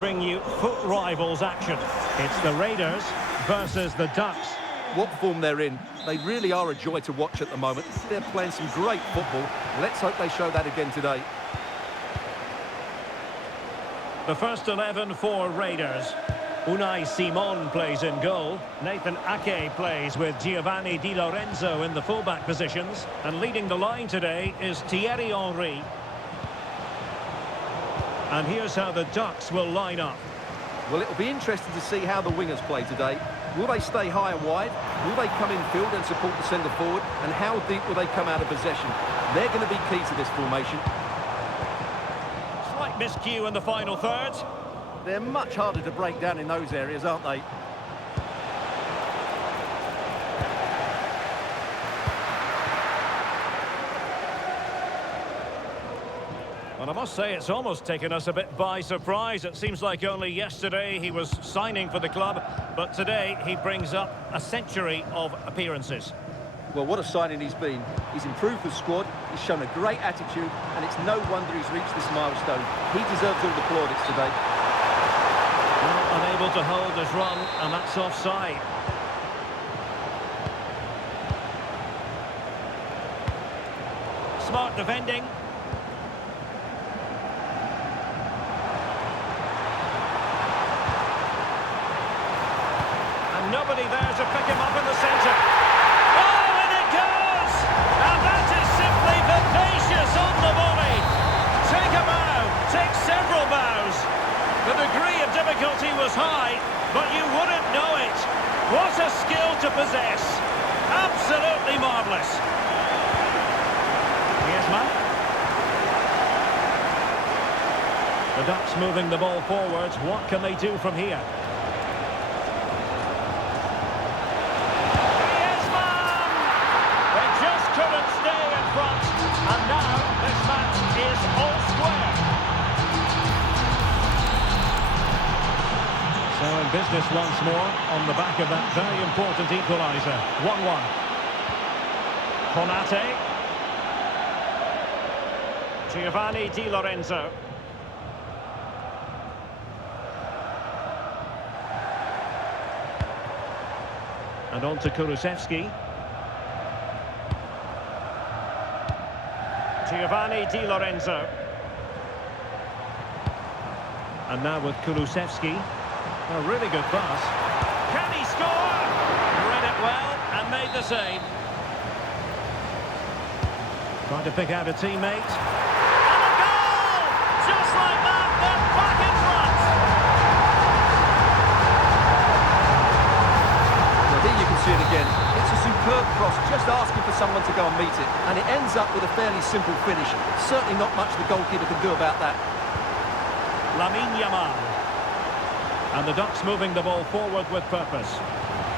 Bring you foot rivals action. It's the Raiders versus the Ducks. What form they're in. They really are a joy to watch at the moment. They're playing some great football. Let's hope they show that again today. The first 11 for Raiders. Unai Simon plays in goal. Nathan Ake plays with Giovanni Di Lorenzo in the fullback positions. And leading the line today is Thierry Henry. And here's how the Ducks will line up. Well, it'll be interesting to see how the wingers play today. Will they stay high and wide? Will they come in field and support the centre forward? And how deep will they come out of possession? They're going to be key to this formation. Slight miscue in the final third. They're much harder to break down in those areas, aren't they? Well, I must say it's almost taken us a bit by surprise. It seems like only yesterday he was signing for the club, but today he brings up a century of appearances. Well, what a signing he's been. He's improved the squad, he's shown a great attitude, and it's no wonder he's reached this milestone. He deserves all the plaudits today. Well, unable to hold his run, and that's offside. Smart defending. Nobody there to pick him up in the centre. Oh, and it goes! And that is simply vivacious on the volley. Take a bow, take several bows. The degree of difficulty was high, but you wouldn't know it. What a skill to possess. Absolutely marvellous. Griezmann. The Ducks moving the ball forwards. What can they do from here? And now this match is all square. So in business once more on the back of that very important equaliser. 1-1. Konate. Giovanni Di Lorenzo. And on to Kulusevski. Giovanni Di Lorenzo. And now with Kulusevski. A really good pass. Can he score? Read it well and made the save. Trying to pick out a teammate. And a goal! Just like that, they're back in front. Well, here you can see it again. It's a superb cross, just asking for someone to go and meet it. And it ends up with a fairly simple finish. Certainly not much the goalkeeper can do about that. Lamine Yamal. And the Ducks moving the ball forward with purpose.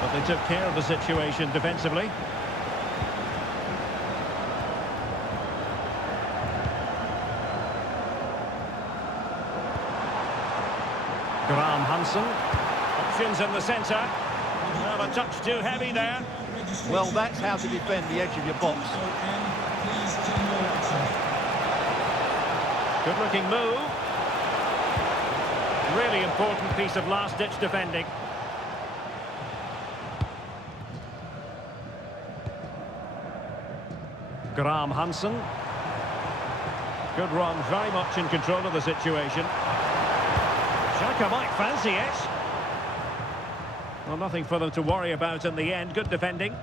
But they took care of the situation defensively. Graham Hansen. Options in the centre. Well, a touch too heavy there. Well, that's how to defend the edge of your box. Good-looking move. Really important piece of last-ditch defending. Graham Hansen. Good run, very much in control of the situation. Xhaka might fancy it. Well, nothing for them to worry about in the end. Good defending.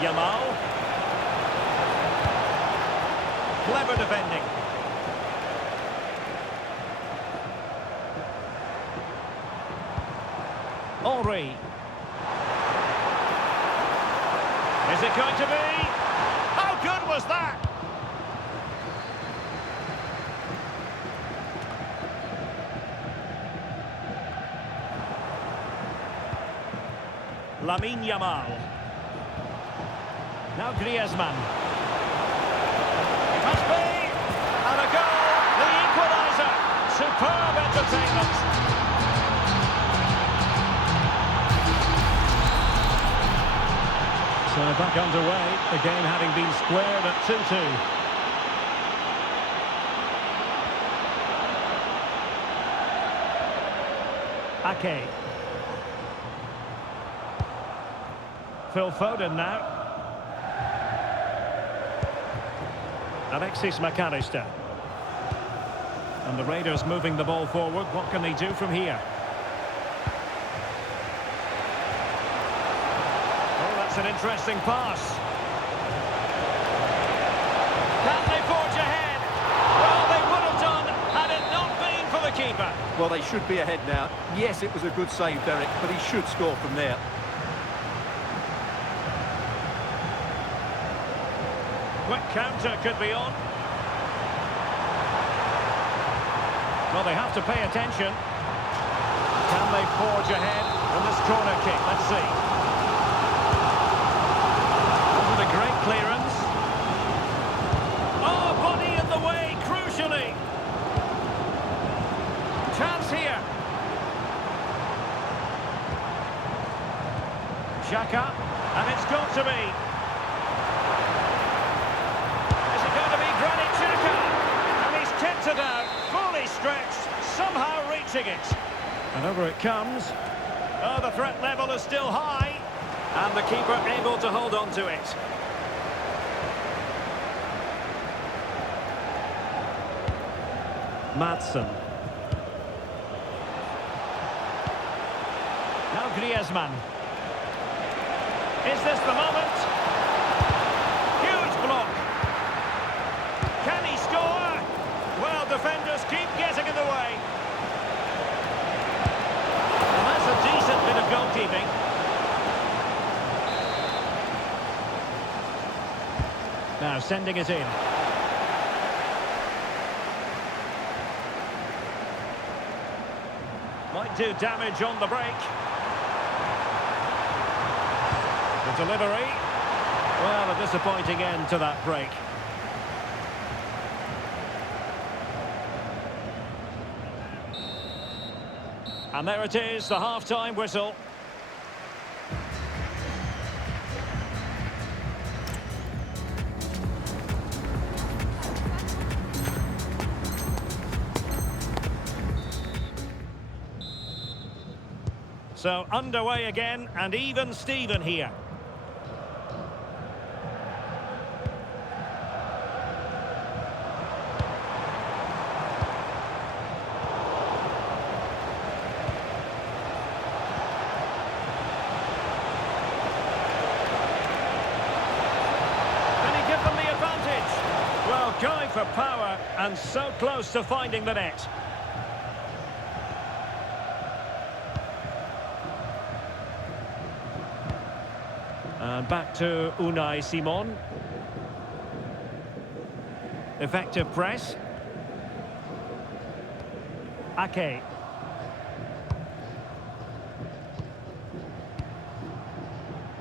Yamal. Clever defending. Henry. Is it going to be? How good was that? Lamine Yamal. Now Griezmann. It must be! And a goal! The equaliser! Superb entertainment! So back underway, the game having been squared at 2-2. Ake. Phil Foden now. Alexis McAllister. And the Raiders moving the ball forward. What can they do from here? Oh, that's an interesting pass. Can they forge ahead? Well, they would have done had it not been for the keeper. Well, they should be ahead now. Yes, it was a good save, Derek, but he should score from there. Quick counter could be on. Well, they have to pay attention. Can they forge ahead in this corner kick? Let's see. Wasn't a great clearance. Oh, body in the way, crucially. Chance here. Xhaka, and it's got to be. Is it going to be Granit Xhaka? And he's kept it out, fully stretched, somehow reaching it. And over it comes. Oh, the threat level is still high. And the keeper able to hold on to it. Maatsen. Now Griezmann. Is this the moment? Huge block. Can he score? Well, defenders keep getting in the way. And that's a decent bit of goalkeeping. Now sending it in. Might do damage on the break. The delivery. Well, a disappointing end to that break. And there it is, the half-time whistle. So underway again, and even Steven here. Can he give them the advantage? Well, going for power and so close to finding the net. And back to Unai Simon. Effective press. Ake.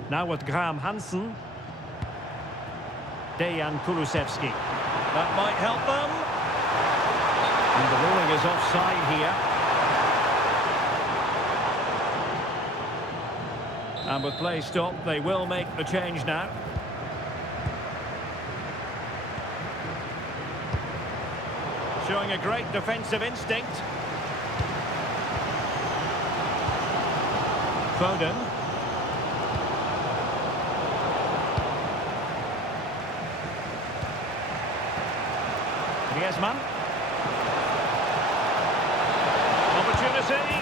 Now with Graham Hansen. Dejan Kulusevski. That might help them. And the ruling is offside here. And with play stopped, they will make the change now. Showing a great defensive instinct. Foden. Griezmann. Opportunity.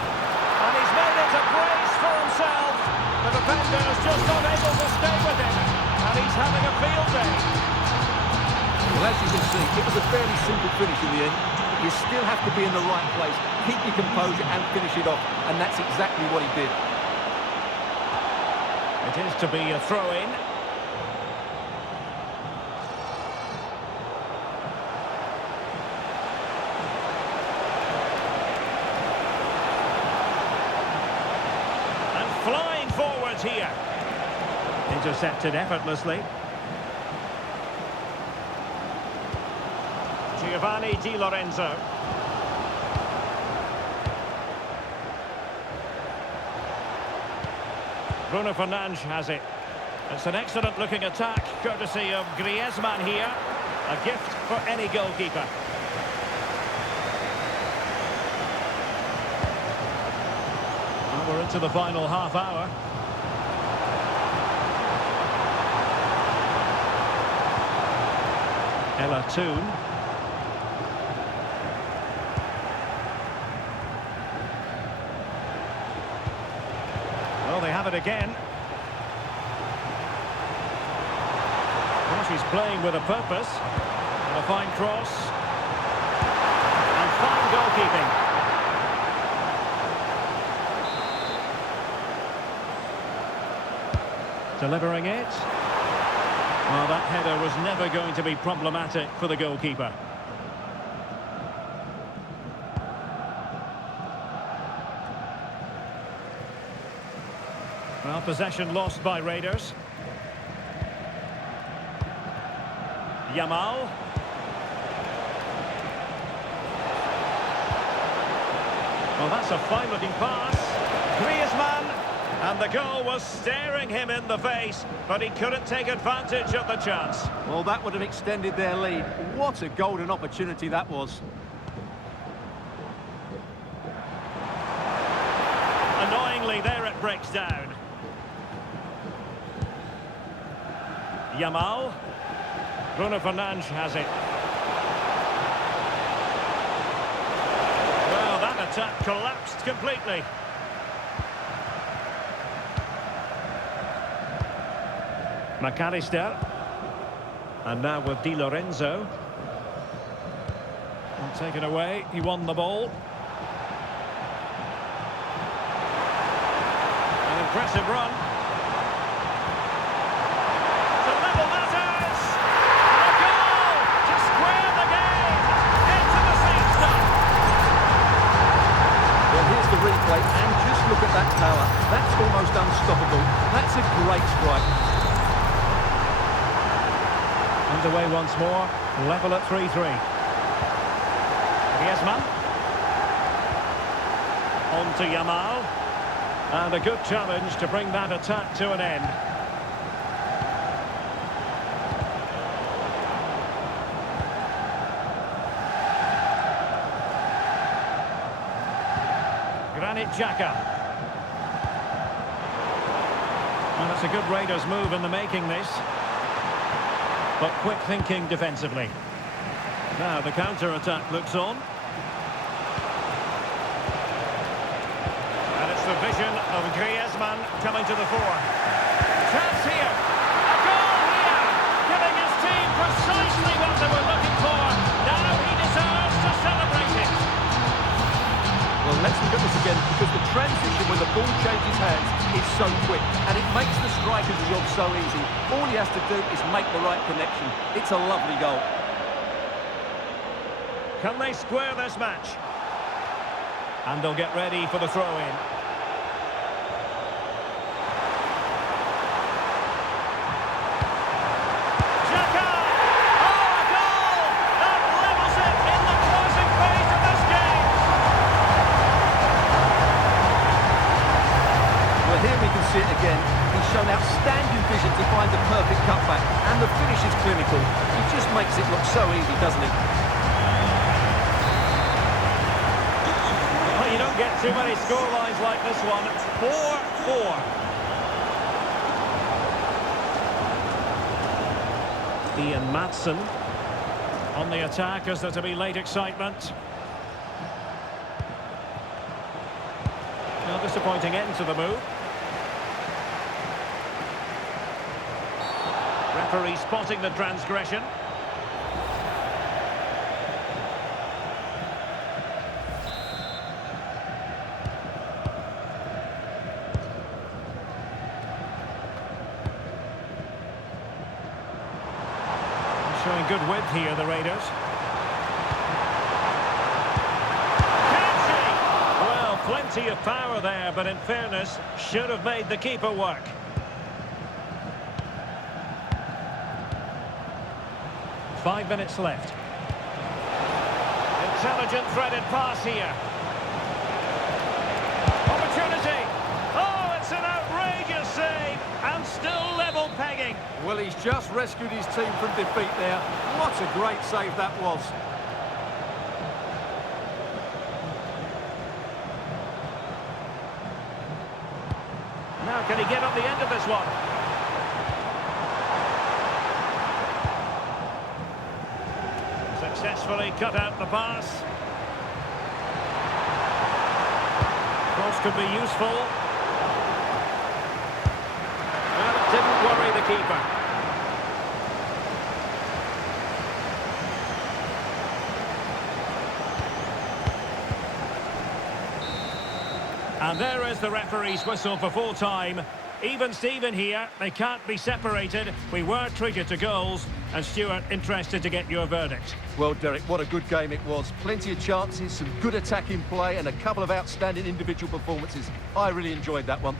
And he's made it a brace for himself. The defender is just not able to stay with him, and he's having a field day. Well, as you can see, it was a fairly simple finish in the end. You still have to be in the right place, keep your composure and finish it off, and that's exactly what he did. It is to be a throw-in. Flying forwards here. Intercepted effortlessly. Giovanni Di Lorenzo. Bruno Fernandes has it. It's an excellent looking attack, courtesy of Griezmann here. A gift for any goalkeeper. Well, we're into the final half hour. Ella Toon. Well, they have it again. Well, she's playing with a purpose. And a fine cross. And fine goalkeeping. Delivering it. Well, that header was never going to be problematic for the goalkeeper. Well, possession lost by Raiders. Yamal. Well, that's a fine-looking pass. Griezmann. And the goal was staring him in the face, but he couldn't take advantage of the chance. Well, that would have extended their lead. What a golden opportunity that was. Annoyingly, there it breaks down. Yamal. Bruno Fernandes has it. Well, that attack collapsed completely. McAllister. And now with Di Lorenzo. And taken away, he won the ball. An impressive run. To level matters! And a goal to square the game! Into the same stuff! Well, here's the replay, and just look at that power. That's almost unstoppable. That's a great strike. Underway once more, level at 3-3. Griezmann. On to Yamal. And a good challenge to bring that attack to an end. Granit Xhaka. And it's a good Raiders move in the making this. But quick thinking defensively. Now the counter-attack looks on. And it's the vision of Griezmann coming to the fore. Chance here. A goal here. Giving his team precisely what they were looking for. Now he deserves to celebrate it. Well, let's look at this again, because the transition when the ball changes hands is so quick, and it makes the striker's job so easy. All he has to do is make the right connection. It's a lovely goal. Can they square this match? And they'll get ready for the throw-in. Xhaka! Oh, a goal! That levels it in the closing phase of this game. Well, here we can see it again. He's shown outstanding vision to find the perfect cutback, and the finish is clinical. He just makes it look so easy, doesn't he? Well, you don't get too many scorelines like this one. 4-4. Ian Maatsen on the attack as there to be late excitement. Well, disappointing end to the move. Referee spotting the transgression. Showing good width here, the Raiders. Catching! Well, plenty of power there, but in fairness, should have made the keeper work. Five minutes left. Intelligent threaded pass here. Opportunity! Oh, it's an outrageous save! And still level pegging. Well, he's just rescued his team from defeat there. What a great save that was. Can he get on the end of this one? Successfully cut out the pass. Cross could be useful. Well, it didn't worry the keeper. And there is the referee's whistle for full time. Even Steven here, they can't be separated. We were treated to goals. And Stuart, interested to get your verdict. Well, Derek, what a good game it was. Plenty of chances, some good attacking play and a couple of outstanding individual performances. I really enjoyed that one.